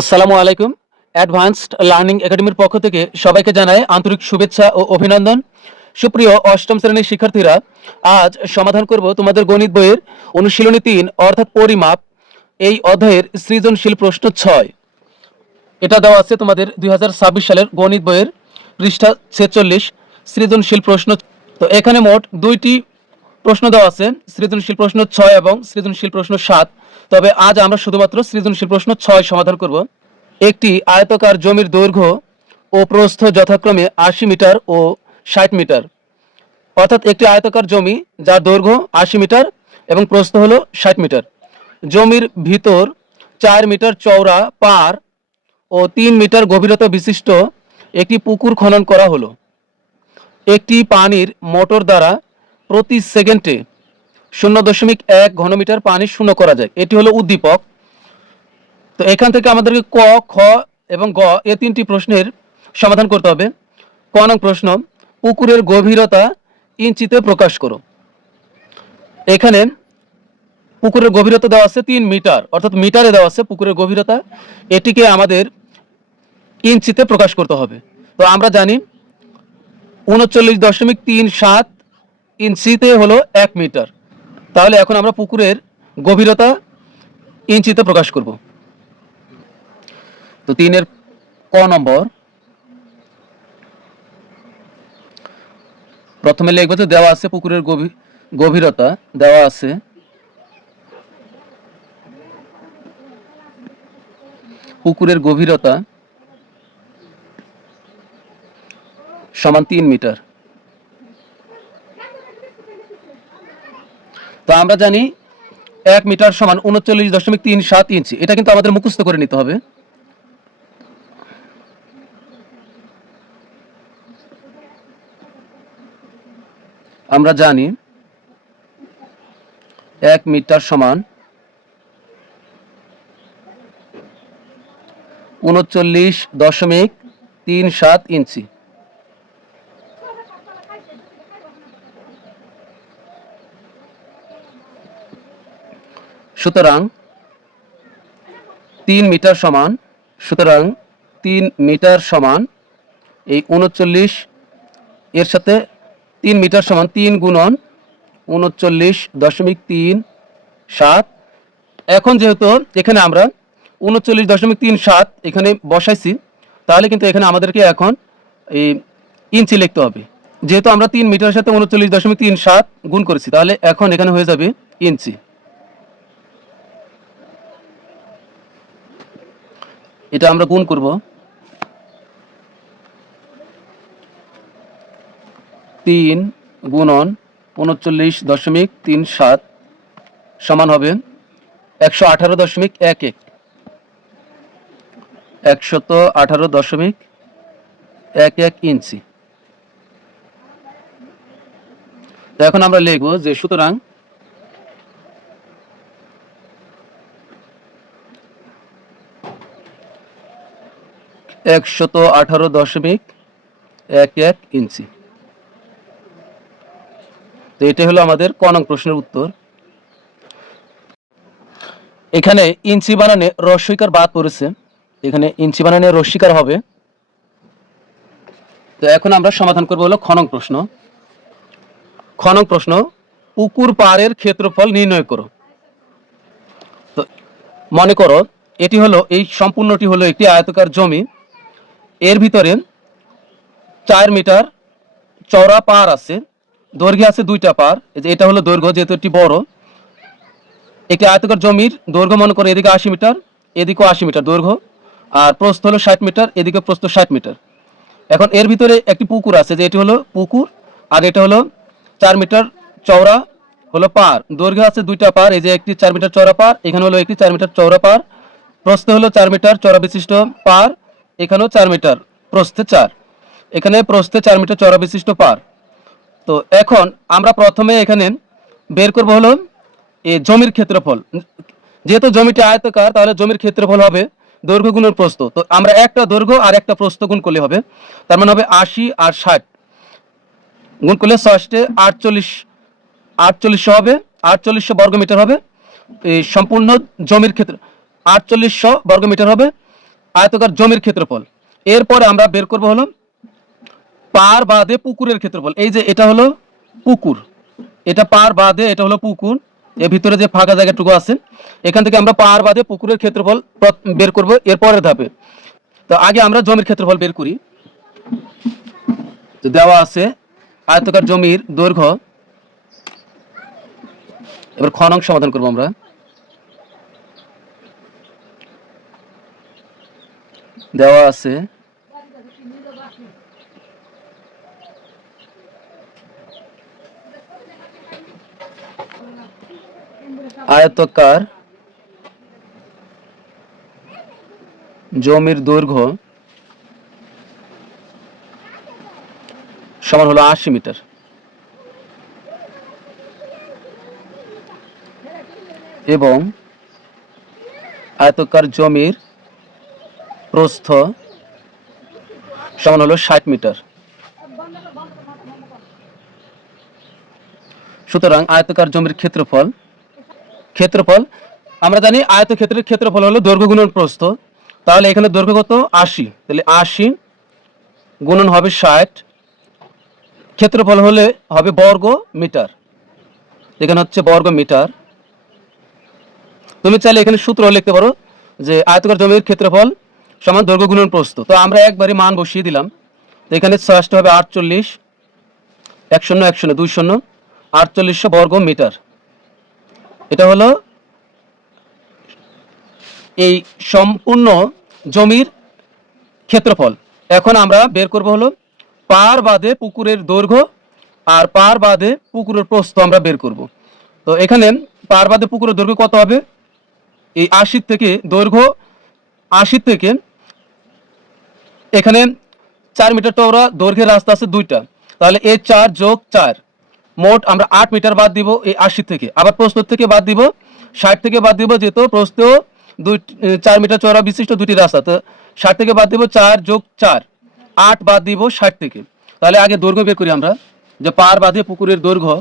আসসালামু আলাইকুম। Advanced learning একাডেমির পক্ষ থেকে সবাইকে জানাই আন্তরিক শুভেচ্ছা ও অভিনন্দন। সুপ্রিয় অষ্টম শ্রেণীর শিক্ষার্থীরা, আজ সমাধান করব তোমাদের গণিত বইয়ের অনুশীলনী ৩ অর্থাৎ পরিমাপ এই অধ্যায়ের সৃজনশীল প্রশ্ন ৬। এটা দেওয়া আছে তোমাদের ২০২৬ সালের গণিত বইয়ের পৃষ্ঠা ৪৬, সৃজনশীল প্রশ্ন। তো এখানে মোট ২টি প্রশ্ন দেওয়া আছে, সৃজনশীল প্রশ্ন ৬ এবং সৃজনশীল প্রশ্ন ৭। তবে আজ আমরা শুধুমাত্র সৃজনশীল প্রশ্ন ৬ সমাধান করব। একটি আয়তাকার জমির দৈর্ঘ্য ও প্রস্থ যথাক্রমে ৮০ মিটার ও ৬০ মিটার। অর্থাৎ একটি আয়তাকার জমি যার দৈর্ঘ্য ৮০ মিটার এবং প্রস্থ হলো ৬০ মিটার। জমির ভিতর ৪ মিটার চওড়া পাড় ও ৩ মিটার গভীরতা বিশিষ্ট একটি পুকুর খনন করা হলো। একটি পানির মোটর দ্বারা প্রতি সেকেন্ডে ০.১ ঘনমিটার পানি শূন্য করা যায়। এটি হলো উদ্দীপক। তো এখান থেকে আমাদেরকে ক, খ এবং গ এই তিনটি প্রশ্নের সমাধান করতে হবে। ক নং প্রশ্ন, পুকুরের গভীরতা ইঞ্চিতে প্রকাশ করো। এখানে পুকুরের গভীরতা দেওয়া আছে ৩ মিটার, অর্থাৎ মিটারে দেওয়া আছে পুকুরের গভীরতা। এটিকে আমাদের ইঞ্চিতে প্রকাশ করতে হবে। তো আমরা জানি ৩৯.৩৭ ইঞ্চিতে হলো ১ মিটার। তাহলে এখন আমরা পুকুরের গভীরতা ইঞ্চিতে প্রকাশ করব। তো ৩-এর ক নম্বর, প্রথমে লিখবো যে দেওয়া আছে পুকুরের গভীরতা দেওয়া আছে পুকুরের গভীরতা সমান ৩ মিটার। তো আমরা জানি ১ মিটার সমান ৩৯.৩৭ ইঞ্চি। এটা কিন্তু আমাদের মুখস্থ করে নিতে হবে। আমরা জানি ১ মিটার সমান ৩৯.৩৭ ইঞ্চি। সুতরাং ৩ মিটার সমান এই ৩৯ এর সাথে ৩ মিটার সমান ৩ গুণন ৩৯.৩৭। এখন যেহেতু এখানে আমরা ৩৯.৩৭ এখানে বসাইছি, তাহলে কিন্তু এখানে আমাদেরকে এখন এই ইঞ্চি লিখতে হবে। যেহেতু আমরা ৩ মিটারের সাথে ৩৯.৩৭ গুণ করেছি, তাহলে এখন এখানে হয়ে যাবে ইঞ্চি। এটা আমরা গুণ করব। ৩ গুণন ৩৯.৩৭ সমান হবে ১১৮.১১ ১18.11 ইঞ্চি। তো এখন আমরা লিখব যে সুতরাং ১18.11 ইঞ্চি। তো এটা হলো আমাদের ক নং প্রশ্নের উত্তর। এখানে ইঞ্চি বানানে রস্বইকার বাদ পড়েছে, এখানে ইঞ্চি বানানে রস্বইকার হবে। তো এখন আমরা সমাধান করব হলো খ নং প্রশ্ন। খ নং প্রশ্ন, পুকুর পাড়ের ক্ষেত্রফল নির্ণয় করো। তো মনে করো এটি হলো, এই সম্পূর্ণটি হলো একটি আয়তাকার জমি। এর ভিতরে ৪ মিটার চওড়া পাড় আছে, দৈর্ঘ্য আছে ২টা পাড়। এটা হলো দৈর্ঘ্য, যেহেতু এটি বড়। একটি আয়তাকার জমির দৈর্ঘ্য মনে করো এদিকে ৮০ মিটার, এদিকেও ৮০ মিটার দৈর্ঘ্য, আর প্রস্থ হলো ৬০ মিটার, এদিকে প্রস্থ ৬০ মিটার। এখন এর ভিতরে একটি পুকুর আছে, যে এটি হলো পুকুর, আর এটা হলো ৪ মিটার চওড়া হলো পাড়। দৈর্ঘ্য আছে ২টা পাড়, এই যে একটি ৪ মিটার চওড়া পাড়, এখানে হলো একটি ৪ মিটার চওড়া পাড়। প্রস্থ হলো ৪ মিটার চওড়া বিশিষ্ট পাড়, এখানেও ৪ মিটার, প্রস্থে ৪, এখানে প্রস্থে ৪ মিটার চওড়া বিশিষ্ট পাড়। তো এখন আমরা প্রথমে এখানে বের করব হলো এই জমির ক্ষেত্রফল। যেহেতু জমিটি আয়তাকার, তাহলে জমির ক্ষেত্রফল হবে দৈর্ঘ্য গুণের প্রস্থ। তো আমরা একটা দৈর্ঘ্য আর একটা প্রস্থ গুণ করলে হবে, তার মানে হবে ৮০ আর ৬০ গুণ করলে ৬০ 4800 হবে, 4800 বর্গমিটার হবে। এই সম্পূর্ণ জমির ক্ষেত্রে 4800 বর্গমিটার হবে। আয়তকার জমির ক্ষেত্রফল। এরপরে আমরা বের করব হলো পার বাদে পুকুরের ক্ষেত্রফল। এই যে এটা হলো পুকুর, এটা পার বাদে এটা হলো পুকুর, এর ভিতরে যে ফাঁকা জায়গাটুকু আছে এখান থেকে আমরা পার বাদে পুকুরের ক্ষেত্রফল বের করব এর পরের ধাপে। তো আগে আমরা জমির ক্ষেত্রফল বের করি। তো দেওয়া আছে আয়তকার জমির দৈর্ঘ্য, এবার খ নং সমাধান করব আমরা। দেওয়া আছে আয়তকার জমির দৈর্ঘ্য সমান হলো 80 মিটার এবং আয়তকার জমির প্রস্থ সমান হলো 60 মিটার। সুতরাং আয়তকার জমির ক্ষেত্রফল আমরা জানি আয়তক্ষেত্রের ক্ষেত্রফল হলো দৈর্ঘ্য গুণন প্রস্থ। তাহলে এখানে দৈর্ঘ্য কত? 80, তাহলে 80 গুণন হবে 60, ক্ষেত্রফল হলে হবে বর্গ মিটার, এখানে হচ্ছে বর্গ মিটার। তুমি চাইলে এখানে সূত্র লিখতে পারো যে আয়তকার জমির ক্ষেত্রফল সমান দৈর্ঘ্য গুণন প্রস্থ। তো আমরা একবারে মান বসিয়ে দিলাম। তো এখানে 60 হবে 48, 1 শূন্য 1 শূন্য 2 শূন্য 4800 বর্গ মিটার। এটা হলো এই সম্পূর্ণ জমির ক্ষেত্রফল। এখন আমরা বের করব হলো পার বাদে পুকুরের দৈর্ঘ্য আর পার বাদে পুকুরের প্রস্থ আমরা বের করব। তো এখানে পার বাদে পুকুরের দৈর্ঘ্য কত হবে? এই 80 থেকে দৈর্ঘ্য 80 থেকে এখানে 4 মিটার চওড়া দৈর্ঘ্যের রাস্তা আছে দুইটা, তাহলে এই 4 যোগ 4 মোট আমরা 8 মিটার বাদ দিব এই 80 থেকে। আবার প্রস্থ থেকে বাদ দিব 60 থেকে বাদ দিব, যেহেতু প্রস্থ 4 মিটার চওড়া বিশিষ্ট দুটি রাস্তা, তো 60 থেকে বাদ দিব 4 যোগ 4 8 বাদ দিব 60 থেকে। তাহলে আগে দৈর্ঘ্য বের করি আমরা, যে পার বাদে পুকুরের দৈর্ঘ্য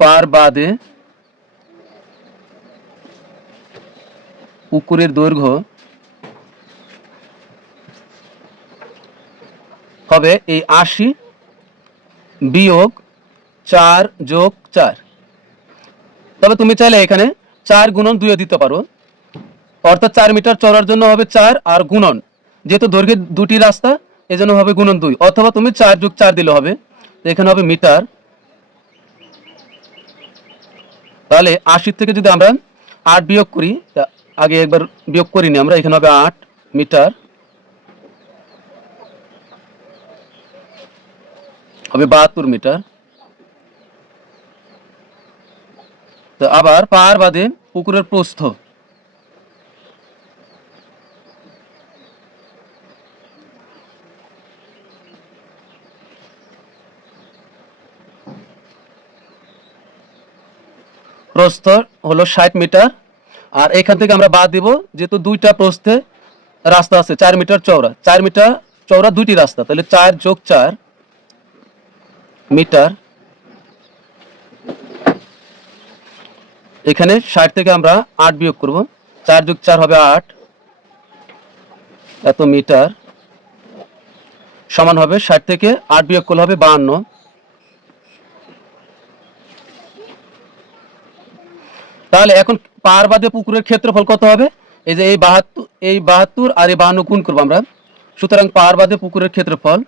পার বাদে পুকুরের দৈর্ঘ্য হবে এই 80 বিয়োগ 4 যোগ 4। তবে তুমি চাইলে এখানে 4 গুণন 2 দিতে পারো, অর্থাৎ 4 মিটার চওড়ার জন্য হবে 4 আর গুণন, যেহেতু দৈর্ঘ্যের দুটি রাস্তা এজন্য হবে গুণন 2, অথবা তুমি 4 যোগ 4 দিলে হবে। তো এখানে হবে মিটার। তাহলে 80 থেকে যদি আমরা 8 বিয়োগ করি, আগে একবার বিয়োগ করিনি আমরা, এখানে হবে 8 মিটার, হবে 72 মিটার। তো আবার পার বাদে পুকুরের প্রস্থ হলো 60 মিটার, আর এখান থেকে আমরা বাদ দিব যেহেতু দুইটা প্রস্থে রাস্তা আছে 4 মিটার চওড়া, 4 মিটার চওড়া দুইটি রাস্তা, তাহলে 4 যোগ 4 মিটার। এখানে 60 থেকে আমরা 8 বিয়োগ করব, 4 যোগ 4 হবে 8, এত মিটার সমান হবে 60 থেকে 8 বিয়োগ করলে হবে 52। তাহলে এখন পার বাদে পুকুরের ক্ষেত্রফল কত হবে? এই যে এই 72 আর এই 52 গুণ করবো আমরা, সুতরাং পার বাদে পুকুরের ক্ষেত্রফল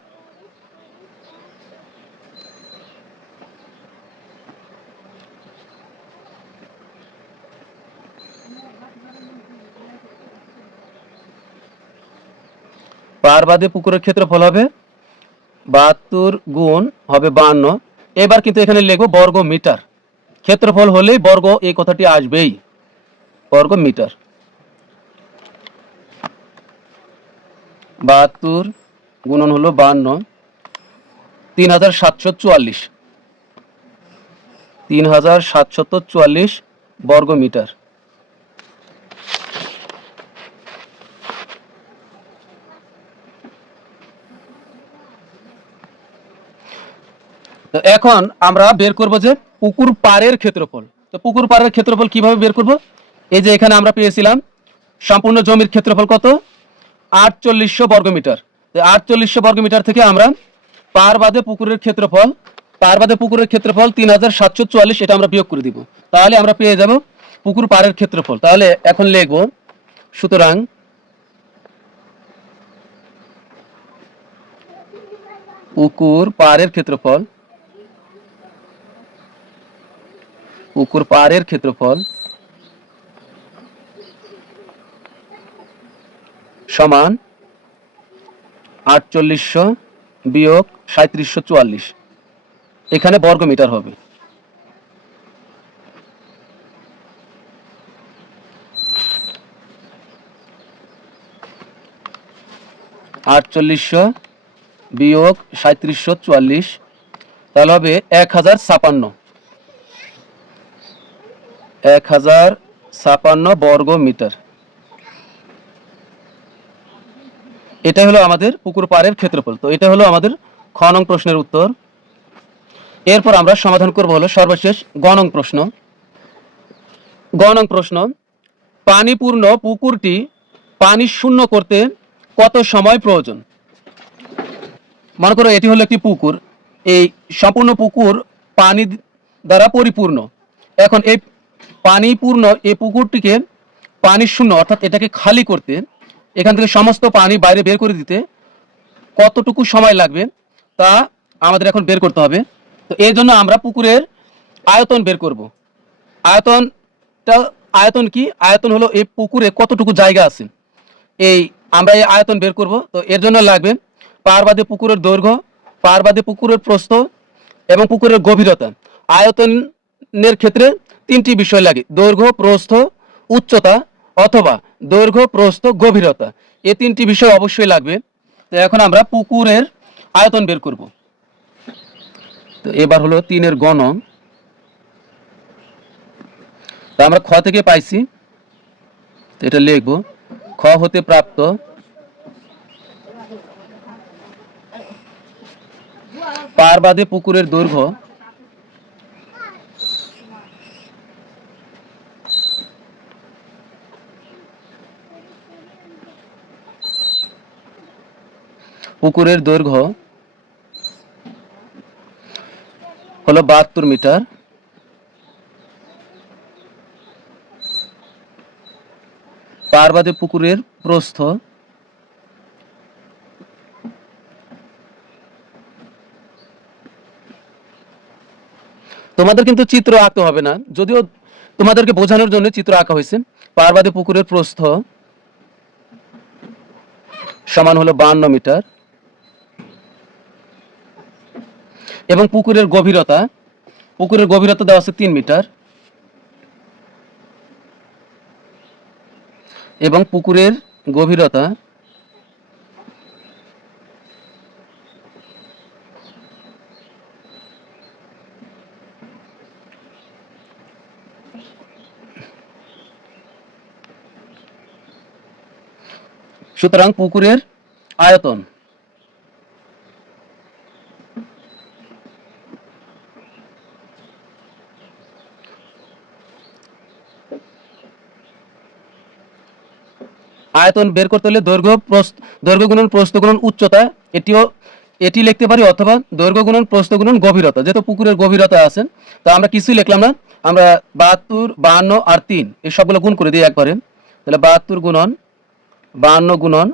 পার বাদে পুকুরের ক্ষেত্রফল হবে 72 গুণ হবে 52। এবার কিন্তু এখানে লিখবো বর্গ মিটার, ক্ষেত্রফল হলেই বর্গ এই কথাটি আসবেই, বর্গ মিটার। 72 গুণন হলো 52, 3744, 3744 বর্গ মিটার। এখন আমরা বের করব যে পুকুর পাড়ের ক্ষেত্রফল। তো পুকুর পাড়ের ক্ষেত্রফল কিভাবে বের করব? এই যে এখানে আমরা পেয়েছিলাম সম্পূর্ণ জমির ক্ষেত্রফল কত, 4800 বর্গমিটার। তো 4800 বর্গমিটার থেকে আমরা পার বাদে পুকুরের ক্ষেত্রফল, 3744, এটা আমরা বিয়োগ করে দিব। তাহলে আমরা পেয়ে যাব পুকুর পাড়ের ক্ষেত্রফল। তাহলে এখন লিখব, সুতরাং পুকুর পাড়ের ক্ষেত্রফল, পুকুর পাড়ের ক্ষেত্রফল সমান 4800 বিয়োগ 3744, এখানে বর্গমিটার হবে। আটচল্লিশশো বিয়োগ 3744, তাহলে হবে 1056 বর্গ মিটার। এটা হলো আমাদের পুকুর পাড়ের ক্ষেত্রফল। তো এটা হলো আমাদের খ নং প্রশ্নের উত্তর। এরপর আমরা সমাধান করব হলো সর্বশেষ গ নং প্রশ্ন। গ নং প্রশ্ন, পানিপূর্ণ পুকুরটি পানি শূন্য করতে কত সময় প্রয়োজন? মনে করো এটি হলো একটি পুকুর, এই সম্পূর্ণ পুকুর পানি দ্বারা পরিপূর্ণ। এখন এই পানিপূর্ণ এই পুকুরটিকে পানি শূন্য অর্থাৎ এটাকে খালি করতে, এখান থেকে সমস্ত পানি বাইরে বের করে দিতে কতটুকু সময় লাগবে তা আমাদের এখন বের করতে হবে। তো এই জন্য আমরা পুকুরের আয়তন বের করব। আয়তনটা, আয়তন কি? আয়তন হলো এই পুকুরে কতটুকু জায়গা আছে, এই আমরা এই আয়তন বের করব। তো এর জন্য লাগবে পাড়বাদী পুকুরের দৈর্ঘ্য, পাড়বাদী পুকুরের প্রস্থ এবং পুকুরের গভীরতা। আয়তনের ক্ষেত্রে তিনটি বিষয় লাগে, দৈর্ঘ্য, প্রস্থ, উচ্চতা, অথবা দৈর্ঘ্য, প্রস্থ, গভীরতা। এই তিনটি বিষয় অবশ্যই লাগবে। তো এখন আমরা পুকুরের আয়তন বের করব। তো এবার হলো 3-এর গ নং। তো আমরা খ থেকে পাইছি, তো এটা লিখব, খ হতে প্রাপ্ত পাড়বাদী পুকুরের দৈর্ঘ্য হলো 72 মিটার। পাড়বাদী পুকুরের প্রস্থ তোমাদের কিন্তু চিত্র আঁকতে হবে না, যদিও তোমাদেরকে বোঝানোর জন্য চিত্র আঁকা হয়েছে। পাড়বাদী পুকুরের প্রস্থ সমান হলো 52 মিটার এবং পুকুরের গভীরতা দেওয়া আছে 3 মিটার এবং পুকুরের গভীরতা সুতরাং পুকুরের আয়তন বের করতে হলে দৈর্ঘ্য গুণন প্রস্থ গুণন উচ্চতা, এটি লিখতে পারি, অথবা দৈর্ঘ্য গুণন প্রস্থ গুণন গভীরতা। যেহেতু পুকুরের গভীরতা আছে, তো আমরা কিছুই লিখলাম না, আমরা 72, 52 আর 3 এই সবগুলো গুণ করে দিই একবারে। তাহলে 72 গুণন 52 গুণন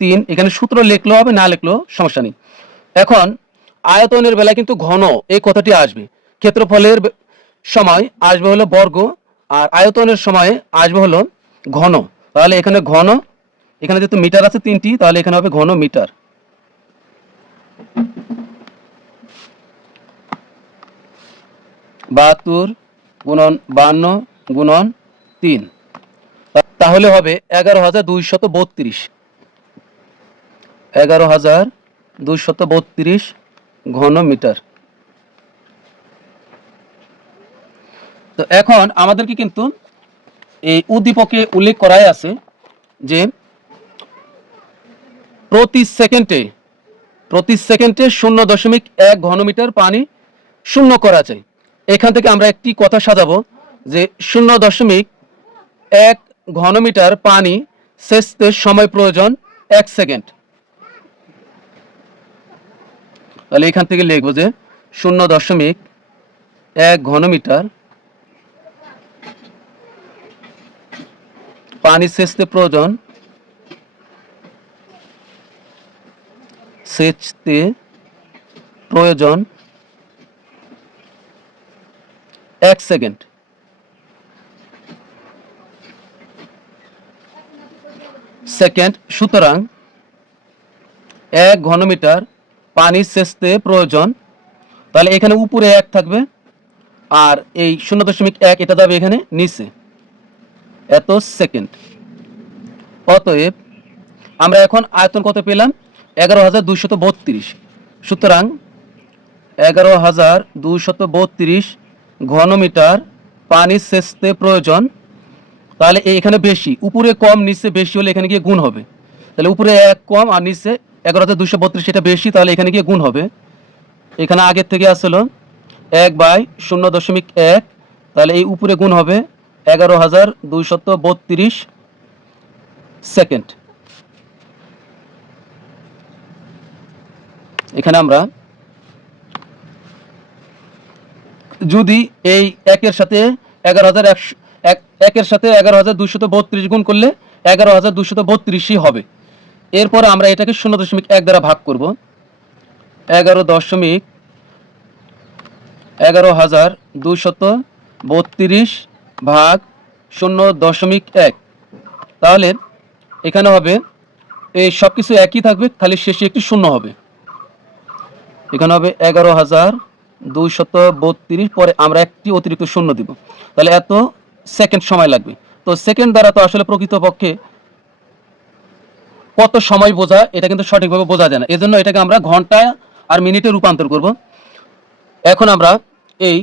3, এখানে সূত্র লিখলেও হবে, না লিখলেও সমস্যা নেই। এখন আয়তনের বেলায় কিন্তু ঘন এই কথাটি আসবে, ক্ষেত্রফলের সময় আসবে হলো বর্গ, আর আয়তনের সময় আসবে হলো ঘন। তাহলে এখানে ঘন, এখানে যেহেতু মিটার আছে 3টি, তাহলে এখানে হবে ঘন মিটার। বাহাত্তর গুণন 52 গুণন 3, তাহলে হবে 11,232, 11,232 ঘন মিটার। তো এখন আমাদেরকে কিন্তু এই উদ্দীপকে উল্লেখ করাই আছে যে প্রতি সেকেন্ডে 0.1 ঘনমিটার পানি শূন্য করা যায়। এখান থেকে আমরা একটি কথা সাজাবো যে 0.1 ঘনমিটার পানি সেচতে সময় প্রয়োজন 1 সেকেন্ড। তাহলে এখান থেকে লিখবো যে 0.1 ঘনমিটার পানি সেচতে প্রয়োজন 1 সেকেন্ড। সুতরাং 1 ঘনমিটার পানি সেচতে প্রয়োজন, তাহলে এখানে উপরে 1 থাকবে আর এই 0.1 এটা যাবে এখানে নিচে, এত সেকেন্ড। অতএব আমরা এখন আয়তন কত পেলাম? 11,232। সুতরাং 11,232 ঘনমিটার পানি সেচতে প্রয়োজন। তাহলে এখানে বেশি, উপরে কম নিচে বেশি হলে এখানে গিয়ে গুণ হবে। তাহলে উপরে 1 কম আর নিচে 11,232 এটা বেশি, তাহলে এখানে গিয়ে গুণ হবে। এখানে আগের থেকে আসলো 1/0.1, তাহলে এই উপরে গুণ হবে 11,232 সেকেন্ড। এখানে আমরা যদি এই একের সাথে 11,232 গুণ করলে 11,232ই হবে। এরপর আমরা এটাকে 0.1 দ্বারা ভাগ করব। 11,232 ভাগ 0.1, তাহলে এখানে হবে এই সব কিছু একই থাকবে, খালি শেষে একটি শূন্য হবে। এখানে হবে 11,232, পরে আমরা একটি অতিরিক্ত শূন্য দিব, তাহলে এত সেকেন্ড সময় লাগবে। তো সেকেন্ড দ্বারা তো আসলে প্রকৃতপক্ষে কত সময় বোঝা, এটা কিন্তু সঠিকভাবে বোঝা যায় না, এজন্য এটাকে আমরা ঘন্টা আর মিনিটে রূপান্তর করব। এখন আমরা এই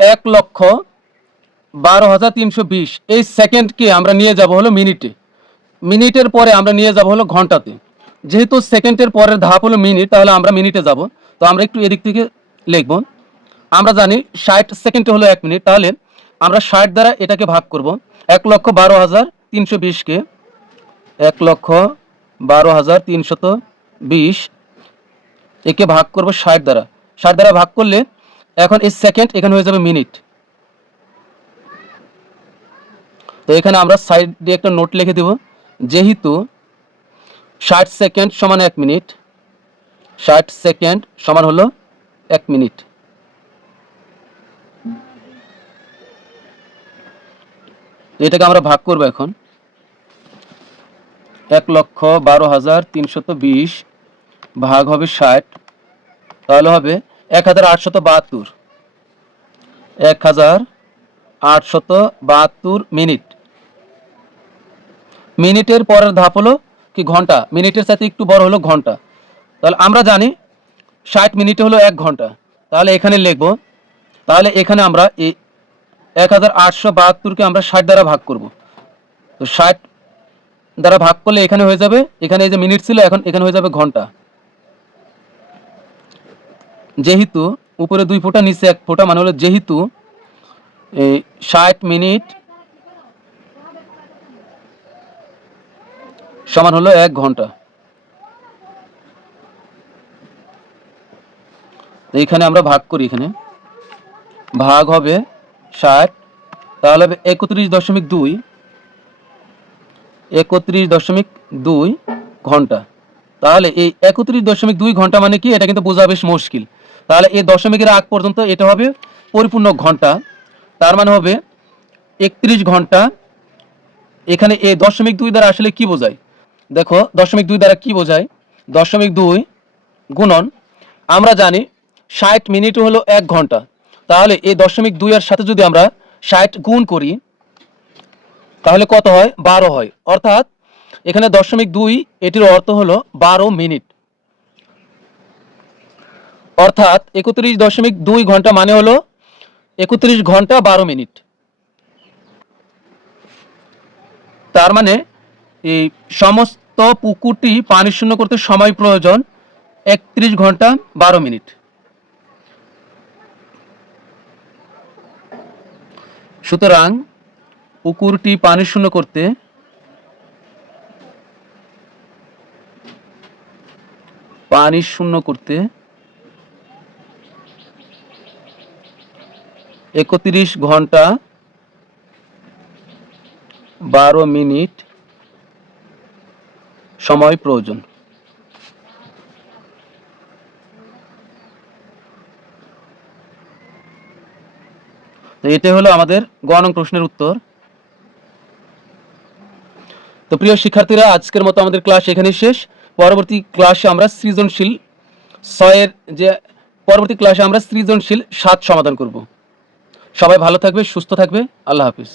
1,12,320 এই সেকেন্ডকে আমরা নিয়ে যাব হলো মিনিটে, মিনিটের পরে আমরা নিয়ে যাব হলো ঘন্টাতে। যেহেতু সেকেন্ডের পরের ধাপ হলো মিনিট, তাহলে আমরা মিনিটে যাব। তো আমরা একটু এদিক থেকে লিখব। আমরা জানি 60 সেকেন্ডে হলো 1 মিনিট, তাহলে আমরা 60 দ্বারা এটাকে ভাগ করব। 1,12,320কে 1,12,320 একে ভাগ করব 60 দ্বারা। 60 দ্বারা ভাগ করলে এখন এই সেকেন্ড এখানে হয়ে যাবে মিনিট। তো এখানে আমরা সাইড দিয়ে একটা নোট লিখে দেব, যেহেতু 60 সেকেন্ড সমান 1 মিনিট, 60 সেকেন্ড সমান হলো 1 মিনিট। এটাকে আমরা ভাগ করব এখন। 1,12,320 ভাগ হবে 60, তাহলে হবে 1,872, 1,872 মিনিট। মিনিটের পরের ধাপ হলো কি ঘন্টা, মিনিটের সাথে একটু বড় হলো ঘন্টা। তাহলে আমরা জানি 60 মিনিটে হলো 1 ঘন্টা, তাহলে এখানে লিখব। তাহলে এখানে আমরা এই 1,872কে আমরা 60 দ্বারা ভাগ করব। তো 60 দ্বারা ভাগ করলে এখানে হয়ে যাবে, এখানে এই যে মিনিট ছিল এখন এখানে হয়ে যাবে ঘন্টা। যেহেতু উপরে 2 ফোঁটা নিচে 1 ফোঁটা, মানে হলো যেহেতু এই 60 মিনিট সমান হলো 1 ঘন্টা। তো এখানে আমরা ভাগ করি, এখানে ভাগ হবে 60, তাহলে হবে 31.2, 31.2 ঘন্টা। তাহলে এই 31.2 ঘন্টা মানে কি, এটা কিন্তু বোঝা বেশ মুশকিল। তাহলে এই দশমিকের আগ পর্যন্ত এটা হবে পরিপূর্ণ ঘন্টা, তার মানে হবে 31 ঘন্টা। এখানে এই 0.2 দ্বারা আসলে কি বোঝায়, দেখো 0.2 দ্বারা কি বোঝায়, 0.2 গুণন, আমরা জানি 60 মিনিট হলো 1 ঘন্টা, তাহলে এই 0.2 এর সাথে যদি আমরা 60 গুণ করি তাহলে কত হয়, 12 হয়। অর্থাৎ এখানে 0.2 এটির অর্থ হলো 12 মিনিট, অর্থাৎ 31.2 ঘন্টা মানে হলো 31 ঘন্টা 12 মিনিট। তার মানে এই সমস্ত পুকুরটি পানি শূন্য করতে সময় প্রয়োজন 31 ঘন্টা 12 মিনিট। সুতরাং পুকুরটি পানি শূন্য করতে পানি শূন্য করতে 31 ঘন্টা 12 মিনিট সময় প্রয়োজন। তো এটাই হলো আমাদের গ নং প্রশ্নের উত্তর। তো প্রিয় শিক্ষার্থীরা, আজকের মতো আমাদের ক্লাস এখানেই শেষ। পরবর্তী ক্লাসে আমরা সৃজনশীল 7 সমাধান করব। সবাই ভালো থাকবে, সুস্থ থাকবে। আল্লাহ হাফিজ।